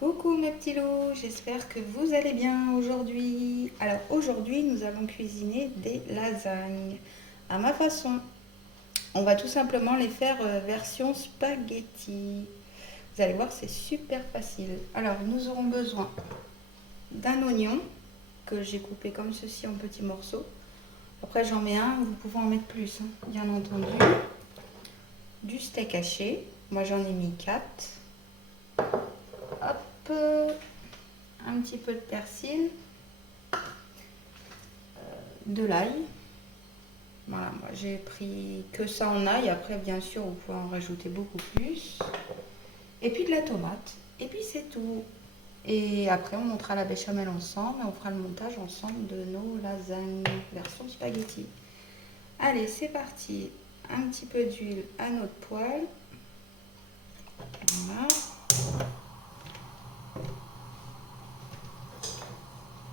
Coucou mes petits loups, j'espère que vous allez bien aujourd'hui. Alors aujourd'hui nous allons cuisiner des lasagnes à ma façon. On va tout simplement les faire version spaghetti. Vous allez voir, c'est super facile. Alors nous aurons besoin d'un oignon que j'ai coupé comme ceci en petits morceaux. Après j'en mets un, vous pouvez en mettre plus, hein, bien entendu. Du steak haché, moi j'en ai mis 4. Hop, un petit peu de persil, de l'ail. Voilà, moi j'ai pris que ça en ail. Après, bien sûr, vous pouvez en rajouter beaucoup plus. Et puis de la tomate. Et puis c'est tout. Et après, on montera la béchamel ensemble et on fera le montage ensemble de nos lasagnes version spaghetti. Allez, c'est parti. Un petit peu d'huile à notre poêle. Voilà.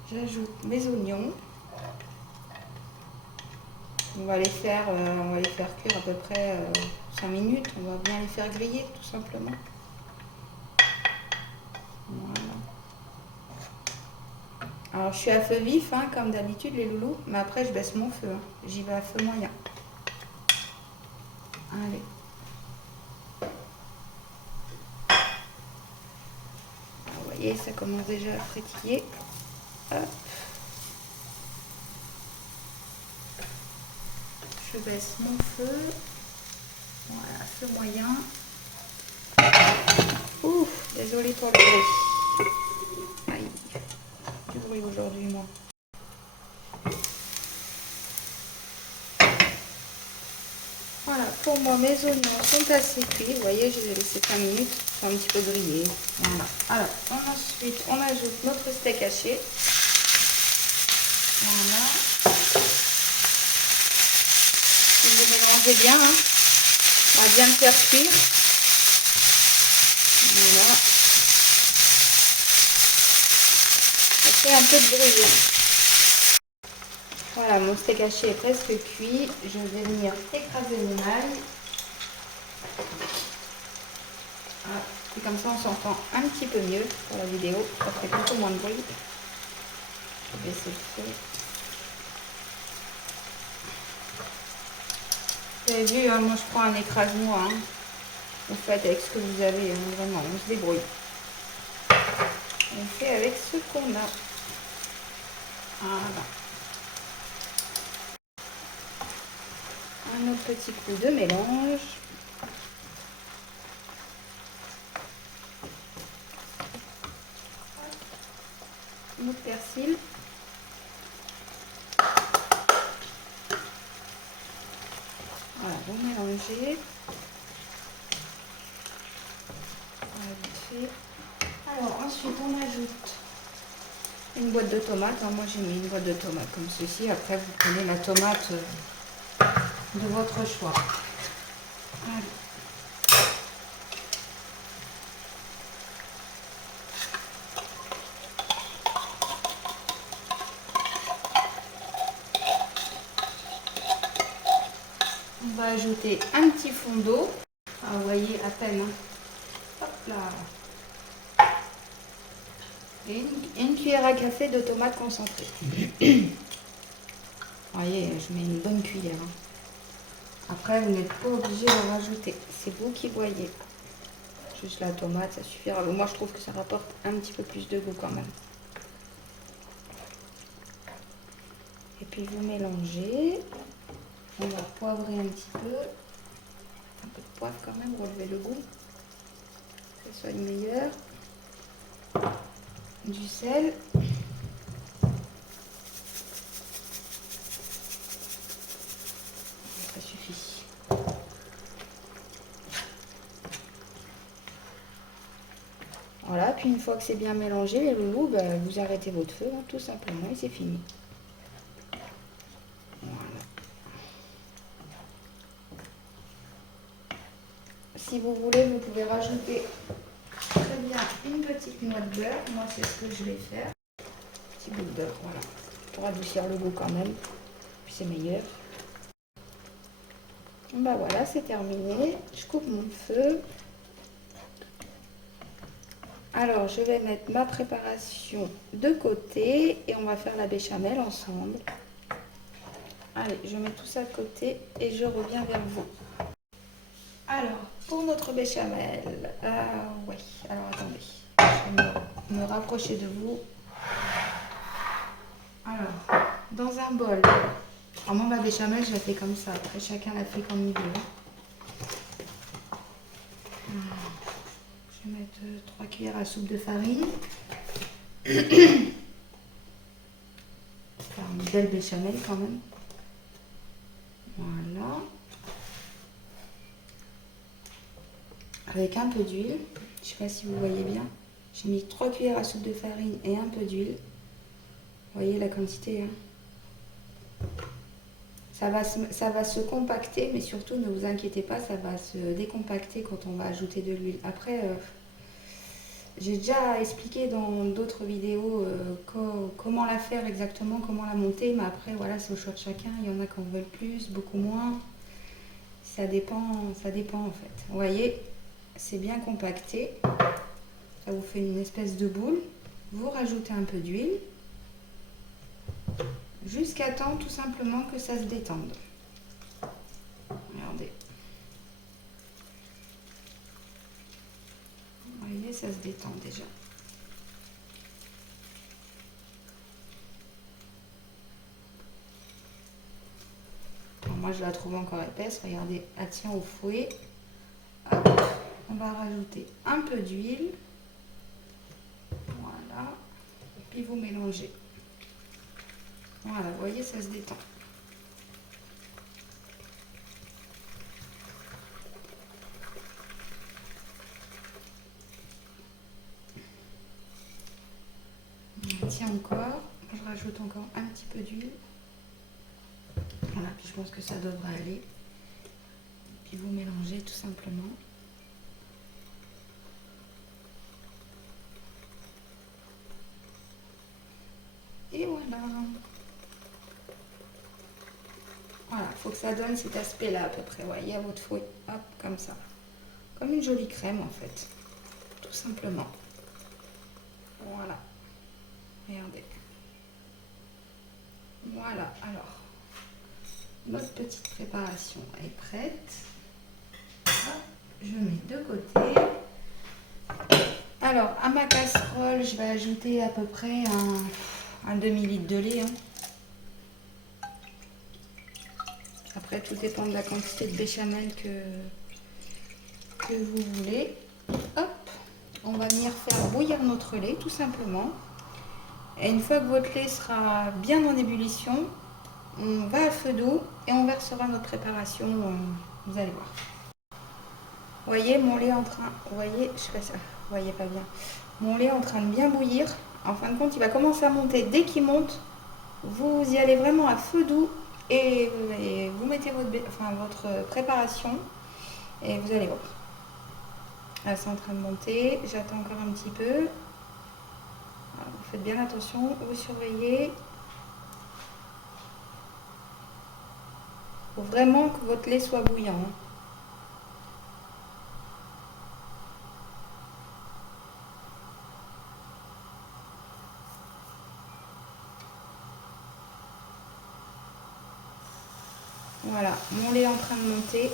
J'ajoute mes oignons. On va les faire cuire à peu près 5 minutes. On va bien les faire griller tout simplement. Voilà. Alors je suis à feu vif, hein, comme d'habitude les loulous, mais après je baisse mon feu. Hein. J'y vais à feu moyen. Allez. Alors, vous voyez, ça commence déjà à frétiller. Hop. Je baisse mon feu. Voilà, feu moyen. Ouf, désolée pour le bruit. Aïe, du bruit aujourd'hui moi. Voilà, pour moi mes oignons sont assez cuits. Vous voyez, je les ai laissés 5 minutes, ils sont un petit peu grillés. Voilà. Alors, ensuite, on ajoute notre steak haché. Voilà. Vous mélangez bien, hein. On va bien le faire cuire. Voilà. Ça fait un peu de bruit. Voilà, mon steak haché est presque cuit. Je vais venir écraser mon ail. Voilà. Et comme ça, on s'entend un petit peu mieux pour la vidéo. Ça fait beaucoup moins de bruit. Je vais baisser le feu. Vous avez vu, hein, moi je prends un écrase-noix. Hein. Vous faites avec ce que vous avez, hein, vraiment, on se débrouille. On fait avec ce qu'on a. Voilà. Un autre petit coup de mélange. Notre persil. Voilà, vous mélangez. Voilà, vite fait. Alors ensuite on ajoute une boîte de tomates. Alors, moi j'ai mis une boîte de tomates comme ceci. Après vous prenez la tomate de votre choix. Allez. On va ajouter un petit fond d'eau. Ah, vous voyez à peine. Hein. Hop là. Et une cuillère à café de tomates concentrées. Vous voyez, je mets une bonne cuillère. Hein. Après, vous n'êtes pas obligé de rajouter. C'est vous qui voyez. Juste la tomate, ça suffira. Moi, je trouve que ça rapporte un petit peu plus de goût quand même. Et puis, vous mélangez. On va poivrer un petit peu. Un peu de poivre quand même, relever le goût. Que ce soit meilleur. Du sel. Ça suffit. Voilà, puis une fois que c'est bien mélangé, les loulous, bah, vous arrêtez votre feu, hein, tout simplement, et c'est fini. Voilà. Si vous voulez, vous pouvez rajouter très bien une petite noix de beurre. Moi, c'est ce que je vais faire. Petit bout de beurre, voilà. Pour adoucir le goût quand même. Puis c'est meilleur. Bah voilà, c'est terminé. Je coupe mon feu. Alors, je vais mettre ma préparation de côté et on va faire la béchamel ensemble. Allez, je mets tout ça de côté et je reviens vers vous. Alors, pour notre béchamel, ouais, alors attendez, je vais me rapprocher de vous. Alors, dans un bol, alors moi ma béchamel, je la fais comme ça, après chacun la fait comme il veut. Je vais mettre 3 cuillères à soupe de farine. Faire une belle béchamel quand même. Voilà. Avec un peu d'huile. Je ne sais pas si vous voyez bien. J'ai mis 3 cuillères à soupe de farine et un peu d'huile. Vous voyez la quantité, hein. Ça va se compacter, mais surtout ne vous inquiétez pas, ça va se décompacter quand on va ajouter de l'huile. Après, j'ai déjà expliqué dans d'autres vidéos comment la faire exactement, comment la monter, mais après voilà, c'est au choix de chacun. Il y en a qui en veulent plus, beaucoup moins. Ça dépend en fait. Vous voyez, c'est bien compacté. Ça vous fait une espèce de boule. Vous rajoutez un peu d'huile jusqu'à temps tout simplement que ça se détende. Regardez. Vous voyez, ça se détend déjà. Alors moi, je la trouve encore épaisse. Regardez, elle tient au fouet. Hop, on va rajouter un peu d'huile. Voilà. Et puis vous mélangez. Voilà, vous voyez, ça se détend. Tiens encore, je rajoute encore un petit peu d'huile. Voilà, puis je pense que ça devrait aller. Puis vous mélangez tout simplement. Et voilà. Voilà, il faut que ça donne cet aspect-là à peu près. Vous voyez, à votre fouet. Hop, comme ça. Comme une jolie crème en fait. Tout simplement. Voilà. Regardez. Voilà, alors. Notre petite préparation est prête. Hop, je mets de côté. Alors, à ma casserole, je vais ajouter à peu près un demi-litre de lait. Après, tout dépend de la quantité de béchamel que vous voulez. Hop, on va venir faire bouillir notre lait, tout simplement. Et une fois que votre lait sera bien en ébullition, on va à feu doux et on versera notre préparation. Vous allez voir. Vous voyez mon lait en train, vous voyez, je fais ça, vous voyez pas bien. Mon lait en train de bien bouillir. En fin de compte, il va commencer à monter. Dès qu'il monte, vous y allez vraiment à feu doux et vous mettez votre préparation et vous allez voir. Là, c'est en train de monter. J'attends encore un petit peu. Voilà, vous faites bien attention, vous surveillez. Il faut vraiment que votre lait soit bouillant. Voilà, mon lait est en train de monter.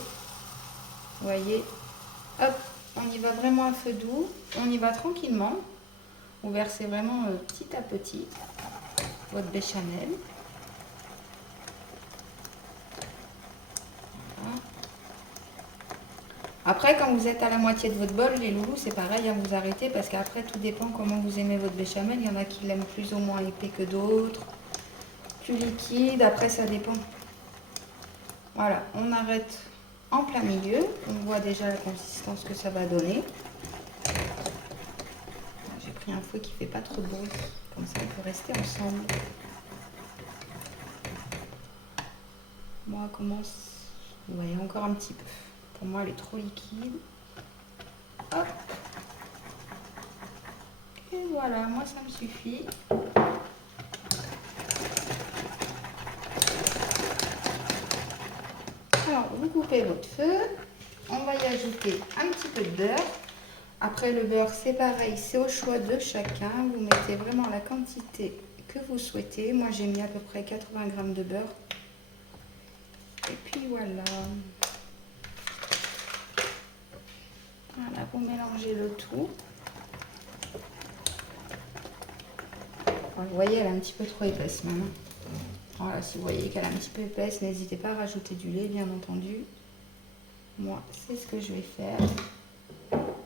Vous voyez, hop, on y va vraiment à feu doux. On y va tranquillement. Vous versez vraiment petit à petit votre béchamel. Voilà. Après, quand vous êtes à la moitié de votre bol, les loulous, c'est pareil, hein, vous arrêtez parce qu'après, tout dépend comment vous aimez votre béchamel. Il y en a qui l'aiment plus ou moins épais que d'autres, plus liquide. Après, ça dépend. Voilà, on arrête en plein milieu. On voit déjà la consistance que ça va donner. J'ai pris un fouet qui ne fait pas trop de bruit. Comme ça, on peut rester ensemble. Moi, commence. Vous voyez, encore un petit peu. Pour moi, elle est trop liquide. Hop. Et voilà, moi, ça me suffit. Alors, vous coupez votre feu. On va y ajouter un petit peu de beurre. Après le beurre, c'est pareil, c'est au choix de chacun. Vous mettez vraiment la quantité que vous souhaitez. Moi, j'ai mis à peu près 80 grammes de beurre. Et puis voilà. Voilà, vous mélangez le tout. Alors, vous voyez, elle est un petit peu trop épaisse maintenant. Voilà, si vous voyez qu'elle est un petit peu épaisse, n'hésitez pas à rajouter du lait, bien entendu. Moi, c'est ce que je vais faire.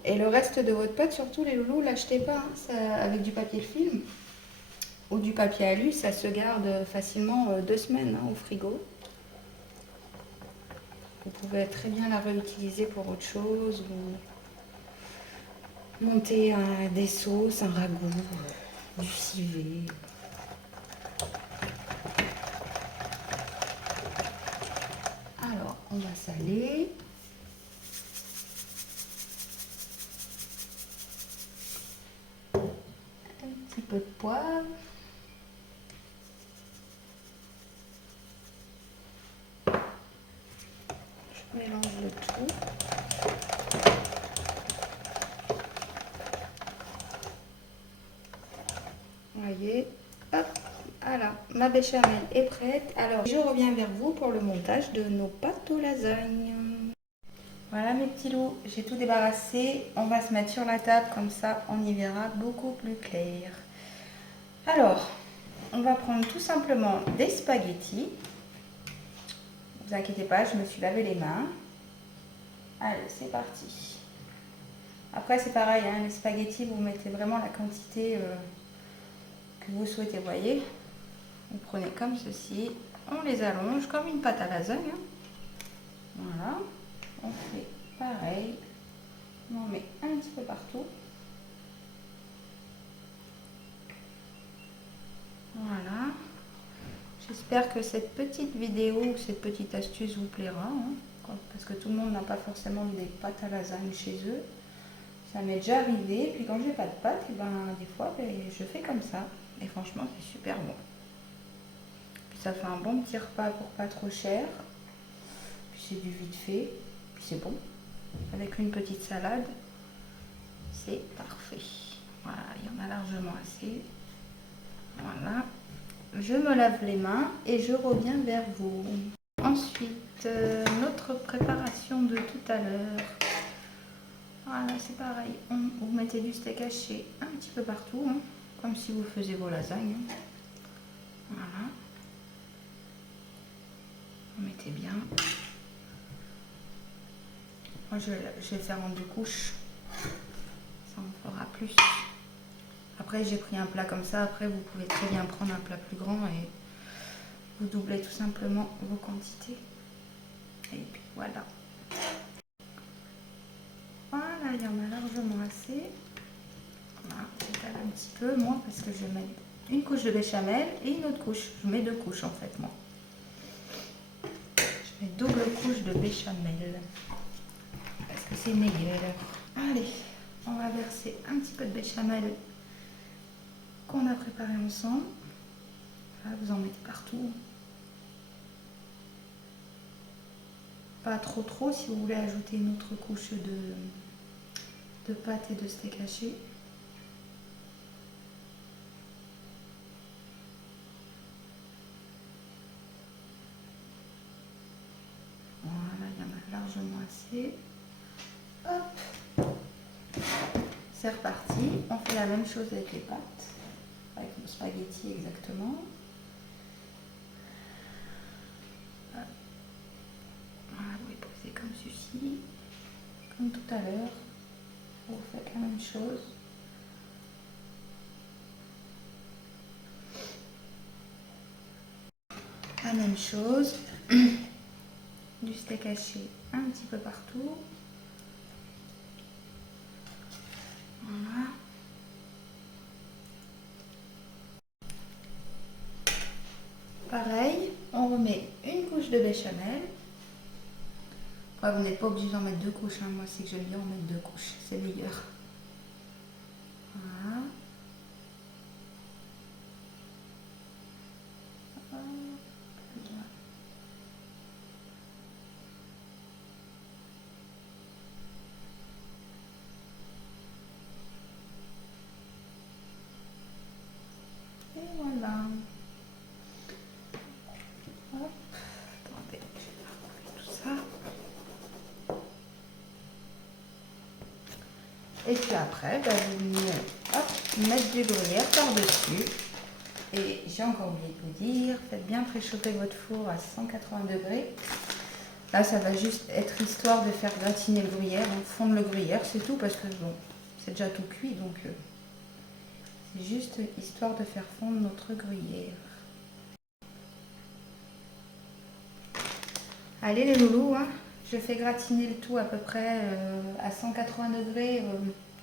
Et le reste de votre pâte, surtout les loulous, l'achetez pas hein, ça, avec du papier film ou du papier alu, ça se garde facilement 2 semaines hein, au frigo. Vous pouvez très bien la réutiliser pour autre chose ou monter des sauces, un ragoût, du civet. Alors, on va saler. Un petit peu de poivre. Je mélange le tout. Vous voyez, hop, voilà, ma béchamel est prête. Alors, je reviens vers vous pour le montage de nos pâtes aux lasagnes. Voilà mes petits loups, j'ai tout débarrassé. On va se mettre sur la table, comme ça on y verra beaucoup plus clair. Alors, on va prendre tout simplement des spaghettis. Ne vous inquiétez pas, je me suis lavé les mains. Allez, c'est parti. Après, c'est pareil, hein, les spaghettis, vous mettez vraiment la quantité que vous souhaitez, voyez. Vous prenez comme ceci, on les allonge comme une pâte à lasagne. Hein. Voilà, on fait pareil. On en met un petit peu partout. Voilà. J'espère que cette petite vidéo ou cette petite astuce vous plaira. Hein, parce que tout le monde n'a pas forcément des pâtes à lasagne chez eux. Ça m'est déjà arrivé. Puis quand j'ai pas de pâtes, et ben, des fois, je fais comme ça. Et franchement, c'est super bon. Puis ça fait un bon petit repas pour pas trop cher. Puis c'est du vite fait. Puis c'est bon. Avec une petite salade, c'est parfait. Voilà, il y en a largement assez. Voilà. Je me lave les mains et je reviens vers vous. Ensuite, notre préparation de tout à l'heure. Voilà, c'est pareil. Vous mettez du steak haché un petit peu partout, hein, comme si vous faisiez vos lasagnes. Voilà. Vous mettez bien. Moi, je vais faire en 2 couches. Ça en fera plus. Après, j'ai pris un plat comme ça. Après, vous pouvez très bien prendre un plat plus grand et vous doublez tout simplement vos quantités. Et puis voilà. Voilà, il y en a largement assez. Voilà, j'étale un petit peu, moi, parce que je vais mettre une couche de béchamel et une autre couche. Je mets 2 couches en fait, moi. Je mets double couche de béchamel. Parce que c'est meilleur. Allez, on va verser un petit peu de béchamel qu'on a préparé ensemble. Là, vous en mettez partout. Pas trop si vous voulez ajouter une autre couche de pâte et de steak haché. Voilà, il y en a largement assez. Hop, c'est reparti. On fait la même chose avec les pâtes, avec nos spaghettis exactement. Voilà, vous les posez comme ceci, comme tout à l'heure. Vous faites la même chose. La même chose. Du steak haché un petit peu partout. Voilà. Pareil, on remet une couche de béchamel. Après, vous n'êtes pas obligé d'en mettre 2 couches. Hein. Moi, c'est que j'aime bien en mettre 2 couches. C'est meilleur. Voilà. Et puis après, vous venez mettre du gruyère par-dessus. Et j'ai encore oublié de vous dire, faites bien préchauffer votre four à 180 degrés. Là, ça va juste être histoire de faire gratiner le gruyère, donc fondre le gruyère, c'est tout, parce que bon, c'est déjà tout cuit, donc c'est juste histoire de faire fondre notre gruyère. Allez les loulous, hein, je fais gratiner le tout à peu près à 180 degrés,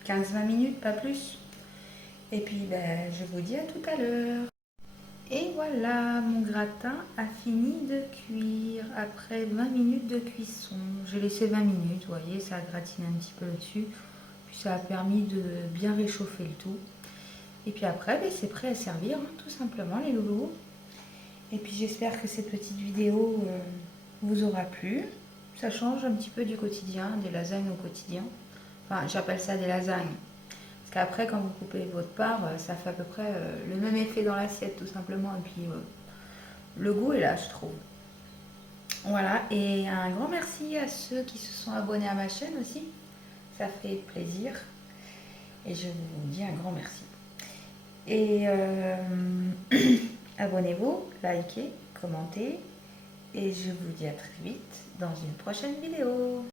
15-20 minutes, pas plus. Et puis, je vous dis à tout à l'heure. Et voilà, mon gratin a fini de cuire après 20 minutes de cuisson. J'ai laissé 20 minutes, vous voyez, ça a gratiné un petit peu le dessus. Puis ça a permis de bien réchauffer le tout. Et puis après, c'est prêt à servir, hein, tout simplement, les loulous. Et puis j'espère que cette petite vidéo vous aura plu. Ça change un petit peu du quotidien, des lasagnes au quotidien. Enfin, j'appelle ça des lasagnes. Parce qu'après, quand vous coupez votre part, ça fait à peu près le même effet dans l'assiette, tout simplement. Et puis, le goût est là, je trouve. Voilà, et un grand merci à ceux qui se sont abonnés à ma chaîne aussi. Ça fait plaisir. Et je vous dis un grand merci. Et abonnez-vous, likez, commentez. Et je vous dis à très vite dans une prochaine vidéo.